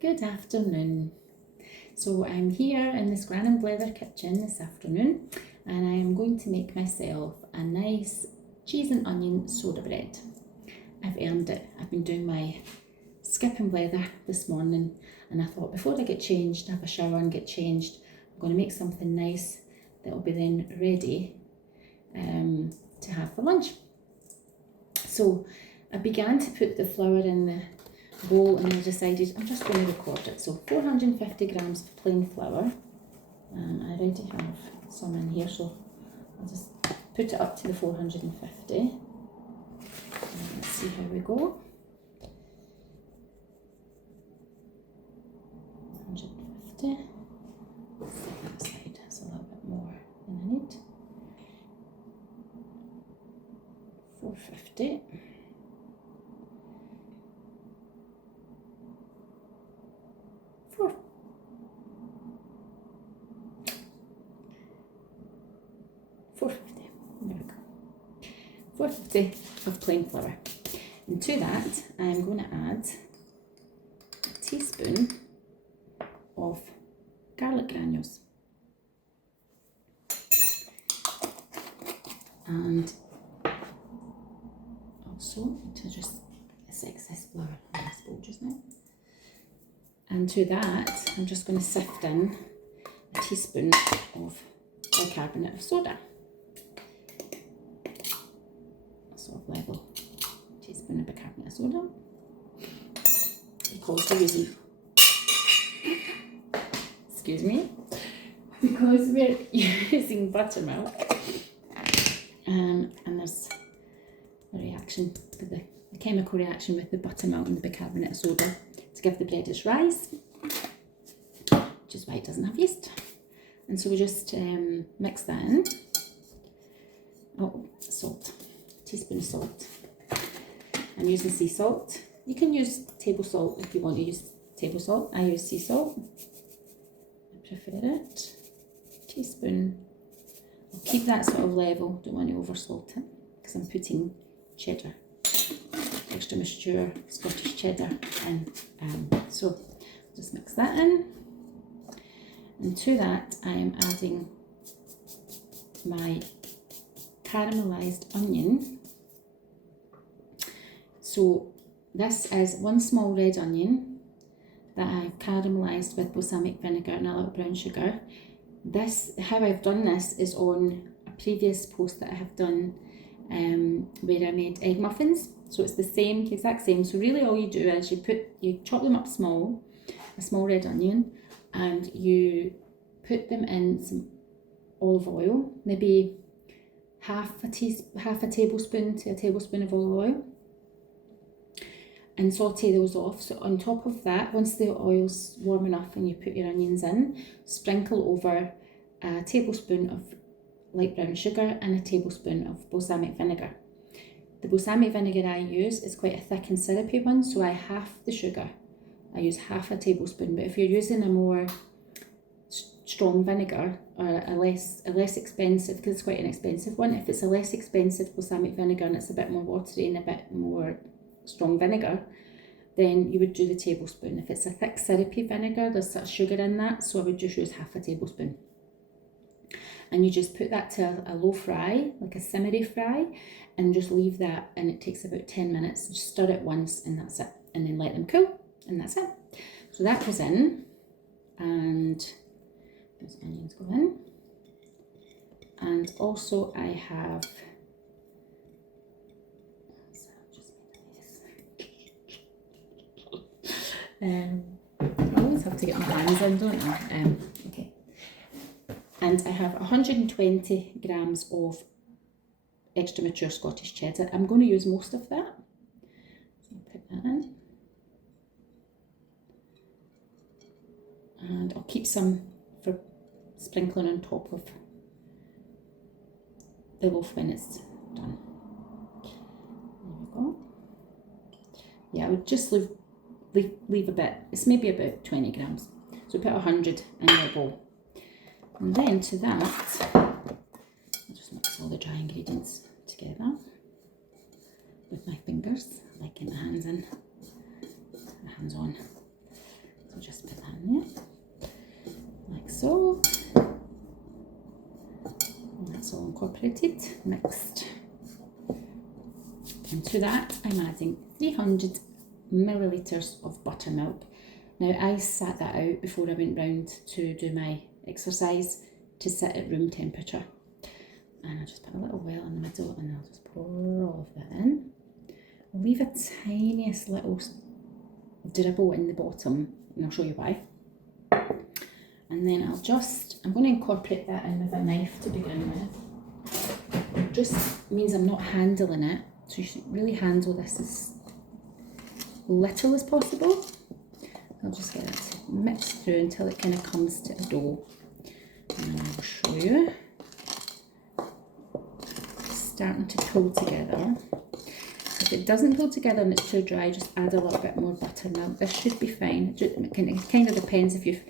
Good afternoon. So I'm here in this Gran and Blether kitchen this afternoon and I am going to make myself a nice cheese and onion soda bread. I've earned it. I've been doing my skip and blether this morning and I thought before I get changed, have a shower and get changed, I'm going to make something nice that will be then ready to have for lunch. So I began to put the flour in the bowl and I decided I'm just going to record it. So 450 grams of plain flour. I already have some in here, so I'll just put it up to the 450. And let's see how we go. 150. Set that aside, that's a little bit more than I need. 450. 450, there we go. 450 of plain flour. And to that, I'm going to add a teaspoon of garlic granules. And also to just this excess flour on this bowl just now. And to that, I'm just going to sift in a teaspoon of bicarbonate of soda. Sort of level teaspoon of bicarbonate of soda. Because we're using, excuse me, because we're using buttermilk, and there's a reaction with the chemical reaction with the buttermilk and the bicarbonate of soda to give the bread its rise, which is why it doesn't have yeast. And so we just mix that in. Oh, salt. Teaspoon of salt. I'm using sea salt. You can use table salt if you want to use table salt. I use sea salt. I prefer it. Teaspoon. I'll keep that sort of level. Don't want to over salt it because I'm putting cheddar, extra mature Scottish cheddar in. So just mix that in. And to that I am adding my caramelised onion. So this is one small red onion that I've caramelised with balsamic vinegar and a little brown sugar. How I've done this is on a previous post that I have done where I made egg muffins. So it's the exact same. So really all you do is you chop them up small, a small red onion, and you put them in some olive oil, maybe half a tablespoon to a tablespoon of olive oil, and saute those off. So on top of that, once the oil's warm enough and you put your onions in, sprinkle over a tablespoon of light brown sugar and a tablespoon of balsamic vinegar. The balsamic vinegar I use is quite a thick and syrupy one, so I half the sugar. I use half a tablespoon, but if you're using a more strong vinegar or a less expensive, because it's quite an expensive one, if it's a less expensive balsamic vinegar and it's a bit more watery and a bit more strong vinegar, then you would do the tablespoon. If it's a thick syrupy vinegar, there's such sugar in that, so I would just use half a tablespoon. And you just put that to a low fry, like a simmery fry, and just leave that, and it takes about 10 minutes. Just stir it once and that's it, and then let them cool, and that's it. So that goes in, and those onions go in. And also I have, I always have to get my hands in, don't I? Okay. And I have 120 grams of extra mature Scottish cheddar. I'm going to use most of that. So I'll put that in. And I'll keep some for sprinkling on top of the loaf when it's done. There we go. Yeah, I would just leave a bit. It's maybe about 20 grams. So put 100 in your bowl. And then to that, I'll just mix all the dry ingredients together with my fingers. I like getting the hands in, the hands on. So so. And that's all incorporated, mixed. And to that, I'm adding 300 millilitres of buttermilk. Now, I sat that out before I went round to do my exercise to sit at room temperature. And I'll just put a little well in the middle and I'll just pour all of that in. I'll leave a tiniest little dribble in the bottom, and I'll show you why. And then I'm going to incorporate that in with a knife to begin with. It just means I'm not handling it, so you should really handle this as little as possible. I'll just get it to mix through until it kind of comes to a dough. And I'll show you. It's starting to pull together. If it doesn't pull together and it's too dry, just add a little bit more buttermilk. This should be fine. It kind of depends if you've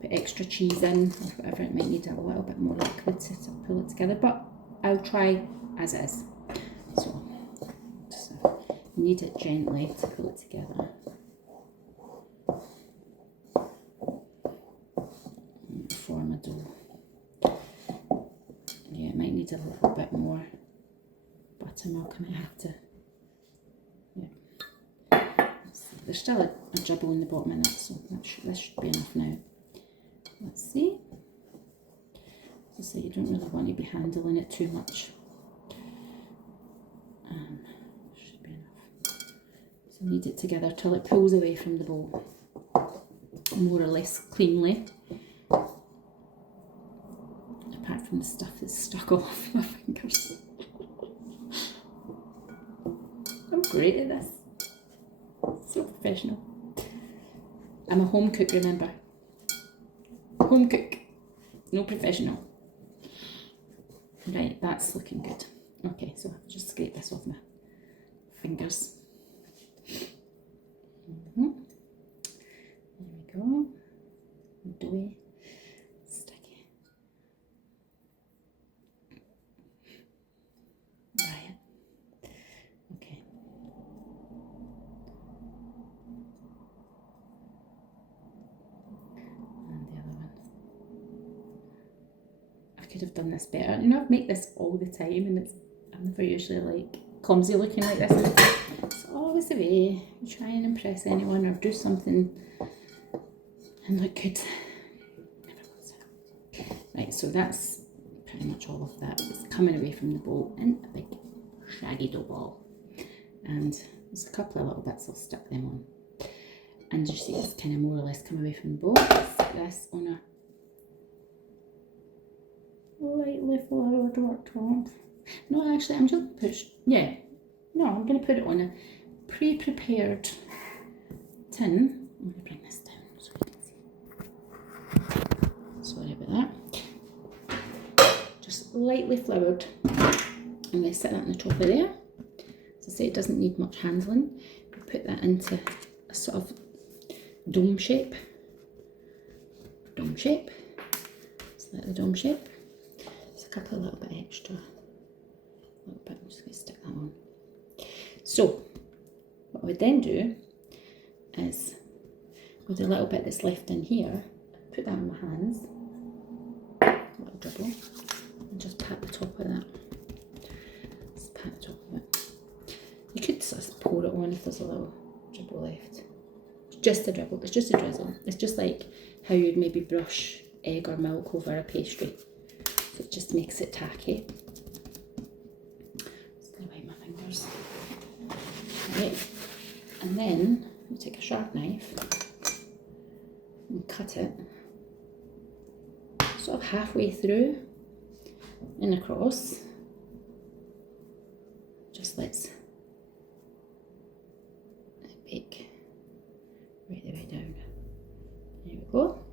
put extra cheese in or whatever. It might need a little bit more liquid to pull it together, but I'll try as is. So knead it gently to pull it together. And form a dough. Yeah, it might need a little bit more buttermilk. I might have to. There's still a dribble in the bottom of it, so this should be enough now. Let's see. As I say, you don't really want to be handling it too much. Should be enough. So knead it together till it pulls away from the bowl, more or less cleanly. Apart from the stuff that's stuck off my fingers. I'm great at this. So professional. I'm a home cook, remember. Home cook, no professional. Right, that's looking good. Okay, so I'll just scrape this off my fingers. There we go. Doughy, sticky. Right. Okay. Could have done this better. You know, I make this all the time and I'm never usually like clumsy looking like this. It's always the way you try and impress anyone or do something and look good. Never was it. Right, so that's pretty much all of that. It's coming away from the bowl in a big shaggy dough ball. And there's a couple of little bits, I'll stick them on. And you see it's kind of more or less come away from the bowl. Stick this on a lightly floured worktop. No, actually, I'm just I'm going to put it on a pre-prepared tin. I'm going to bring this down so you can see. Sorry about that. Just lightly floured. I'm going to set that on the top of there. As I say, it doesn't need much handling. Put that into a sort of dome shape. Slightly dome shape. Couple a little bit extra. I'm just going to stick that on. So, what I would then do is, with the little bit that's left in here, put that on my hands, a little dribble, and just pat the top of that. Just pat the top of it. You could sort of pour it on if there's a little dribble left. It's just a dribble, it's just a drizzle. It's just like how you'd maybe brush egg or milk over a pastry. It just makes it tacky. Just going to wipe my fingers. Right. And then you take a sharp knife and cut it sort of halfway through and across. Just lets it bake right the way down. There we go.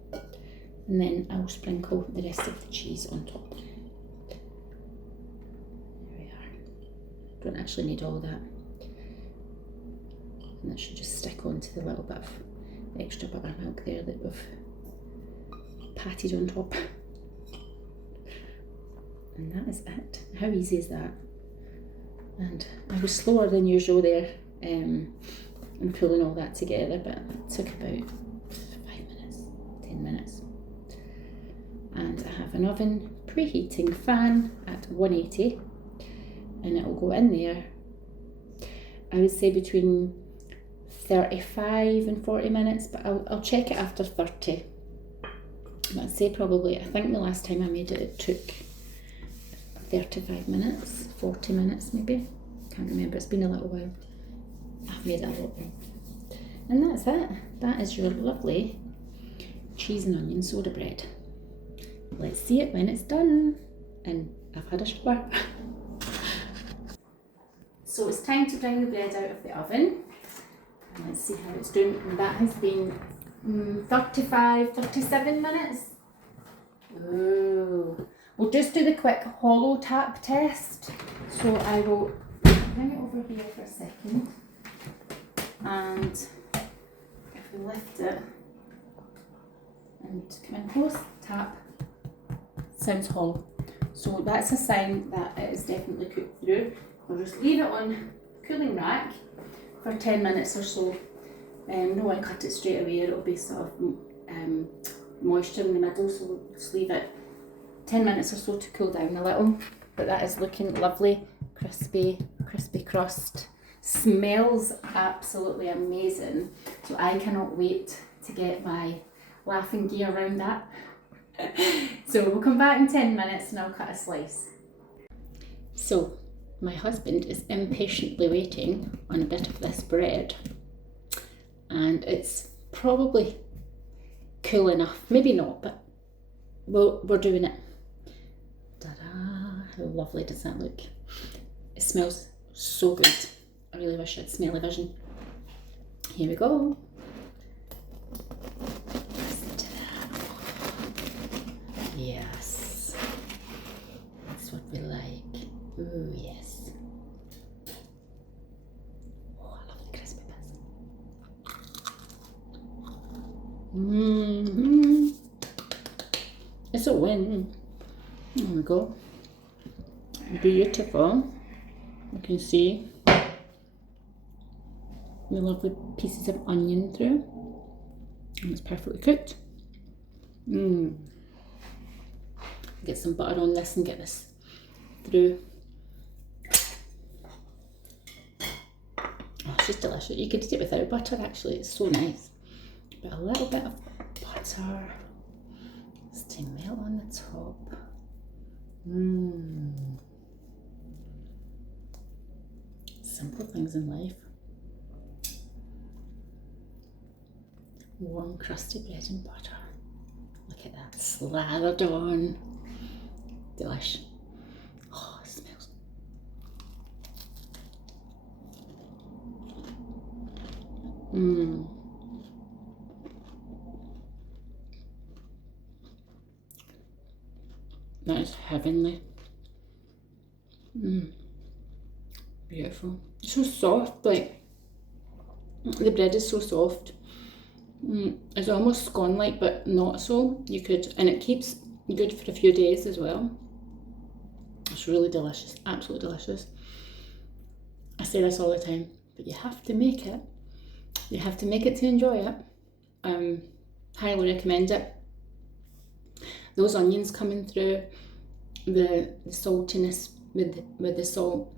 And then I'll sprinkle the rest of the cheese on top. There we are. Don't actually need all that. And that should just stick onto the little bit of extra buttermilk there that we've patted on top. And that is it. How easy is that? And I was slower than usual there in pulling all that together, but it took about 5 minutes, 10 minutes. have an oven, preheating fan at 180, and it will go in there, I would say between 35 and 40 minutes, but I'll check it after 30. I'd say probably, I think the last time I made it, it took 35 minutes, 40 minutes maybe. Can't remember, it's been a little while. I've made it a lot more. And that's it. That is your lovely cheese and onion soda bread. Let's see it when it's done. And I've had a shower. So it's time to bring the bread out of the oven. And let's see how it's doing. And that has been 35, 37 minutes. Ooh. We'll just do the quick hollow tap test. So I will bring it over here for a second. And if we lift it and come in close, tap, sounds hollow. So that's a sign that it is definitely cooked through. I'll just leave it on cooling rack for 10 minutes or so. No one cut it straight away, it'll be sort of moisture in the middle, so we'll just leave it 10 minutes or so to cool down a little. But that is looking lovely, crispy crust. Smells absolutely amazing. So I cannot wait to get my laughing gear around that. So we'll come back in 10 minutes and I'll cut a slice. So my husband is impatiently waiting on a bit of this bread. And it's probably cool enough, maybe not, but we're doing it. Ta-da! How lovely does that look? It smells so good. I really wish I had smell-o-vision. Here we go. Listen to that. Yes. That's what we like. Ooh, yes. Oh, I love the crispy bits. It's a win. There we go. Beautiful. You can see the lovely pieces of onion through. And it's perfectly cooked. Get some butter on this and get this through. Oh, it's just delicious. You could eat it without butter actually, it's so nice. But a little bit of butter just to melt on the top. Simple things in life. Warm crusty bread and butter. Look at that, slathered on. Delish. Oh, it smells. That is heavenly. Beautiful. So soft, like the bread is so soft. It's almost scone-like, but not so. You could, and it keeps good for a few days as well. It's really delicious, absolutely delicious. I say this all the time, but you have to make it. You have to make it to enjoy it. Highly recommend it. Those onions coming through, the saltiness with the salt.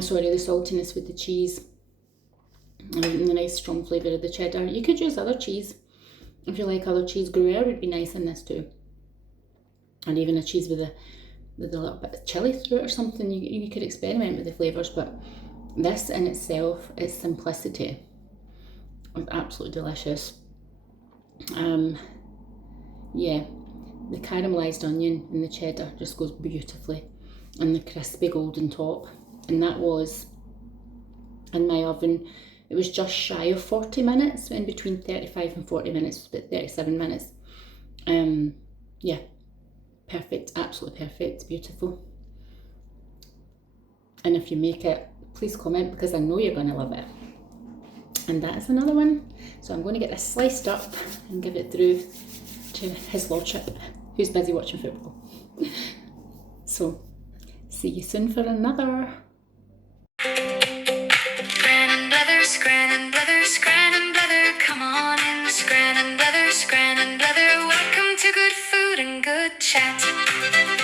Sorry, the saltiness with the cheese, and the nice strong flavour of the cheddar. You could use other cheese if you like other cheese. Gruyere would be nice in this too, and even a cheese with a little bit of chilli through it or something. You could experiment with the flavours, but this in itself is simplicity. It's absolutely delicious. Yeah, the caramelised onion and the cheddar just goes beautifully, and the crispy golden top. And that was in my oven. It was just shy of 40 minutes, in between 35 and 40 minutes, about 37 minutes. Yeah, perfect, absolutely perfect, beautiful. And if you make it, please comment, because I know you're going to love it. And that is another one. So I'm going to get this sliced up and give it through to his lordship, who's busy watching football. So see you soon for another. Come on in, Scran and Blethers, welcome to good food and good good chat.